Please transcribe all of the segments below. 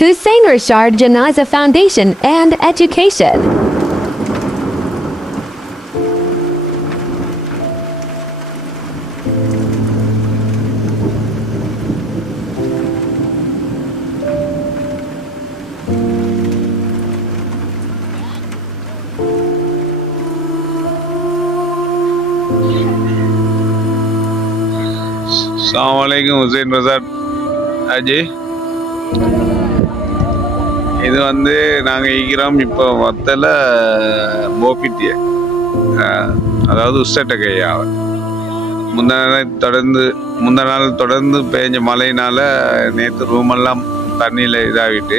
Hussein Rashad Janaza Foundation and Education. அஸ்ஸலாமு ஹுசைன் ரசாத் அஜி. இது நாங்கள் ஈக்கிறோம் இப்போ மொத்தல போப்பிட்டிய, அதாவது உஸ்ஸட்டகையாவை. முந்தின நாள் தொடர்ந்து பெஞ்ச மழையினால நேற்று ரூமெல்லாம் தண்ணியில் இதாகிட்டு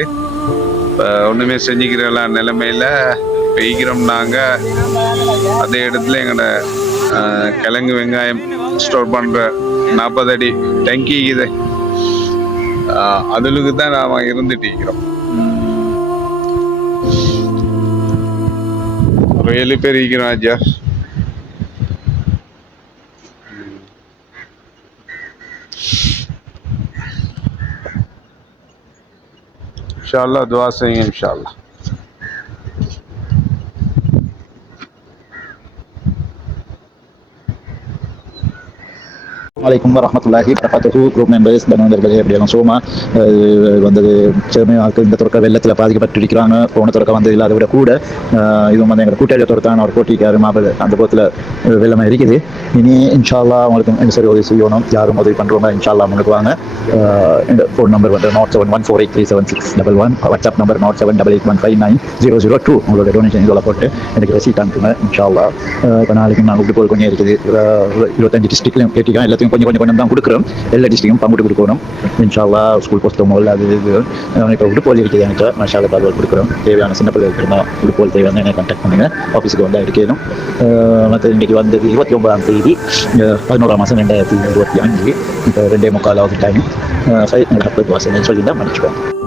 இப்போ ஒன்றுமே செஞ்சுக்கிறலாம் நிலைமையில் இப்போ ஈக்கிறோம். நாங்கள் அதே இடத்துல எங்களோட கிழங்கு வெங்காயம் ஸ்டோர் பண்ணுற 40 அடி டங்கி இது, அதுலுக்கு தான் நாம் இருந்துட்டு இருக்கிறோம். ஒரு 7 பேர் இருக்கிறோம் ஆஜா. இன்ஷா அல்லாஹ் துஆ செய்யுங்க இன்ஷா அல்லாஹ். வலைக்கும் வரமத்துல்லாஹி வரகாத்துஹு. குரூப் மெம்பர்ஸ் நண்பர்களே, எப்படியெல்லாம் சோமா வந்தது செருமையாக்கு இந்த துறக்க வெள்ளத்தில் பாதிக்கப்பட்டிருக்கிறாங்க. போன துறக்க வந்ததில் அதை விட கூட இதுவும் எங்கள் கூட்டாளி துறத்தான் ஒரு போட்டிக்காரு மாபது அந்த போத்தில் வெள்ளமாக இருக்குது. இனி இன்ஷா அல்லாஹ் அவங்களுக்கு சரி உதவி செய்யணும். யாரும் உதவி பண்ணுறவங்க இன்ஷா அல்லாஹ் முன்னுக்கு வாங்க. இந்த ஃபோன் நம்பர் 0714837611, வாட்ஸ்அப் நம்பர் 0788159002. உங்களோட டொனேஷன் இதெல்லாம் போட்டு எனக்கு ரெசீட் அனுப்புங்க இன்ஷா அல்லாஹ். இப்போ நாளைக்கு நாங்கள் இப்படி போல் கொஞ்சம் இருக்குது 25 டிஸ்ட்ரிக்ட்லையும் கேட்டிருக்கோம். எல்லாத்தையும் கொஞ்சம் தான் கொடுக்குறோம். எல்லா டிஸ்ட்ரிக்டும் பங்குட்டு கொடுக்கணும் இன்ஷா அல்லாஹ். ஸ்கூல் புஸ்தகம் அது இது இப்போ உடுப்போல் இருக்குது எனக்கு மஷாலா பால் கொடுக்குறோம். தேவையான சின்ன பிள்ளைகள் இருந்தால் உடுப்போல் தேவையான என்னை கான்டாக்ட் பண்ணுங்கள். ஆஃபீஸுக்கு வந்து எடுக்கணும். மற்ற இன்றைக்கி 29ஆம் தேதி 11ஆம் மாதம் 2025. இப்போ 2:45 டைம். சரி, வாசனை சொல்லியிருந்தால் மன்னிச்சுக்கோங்க.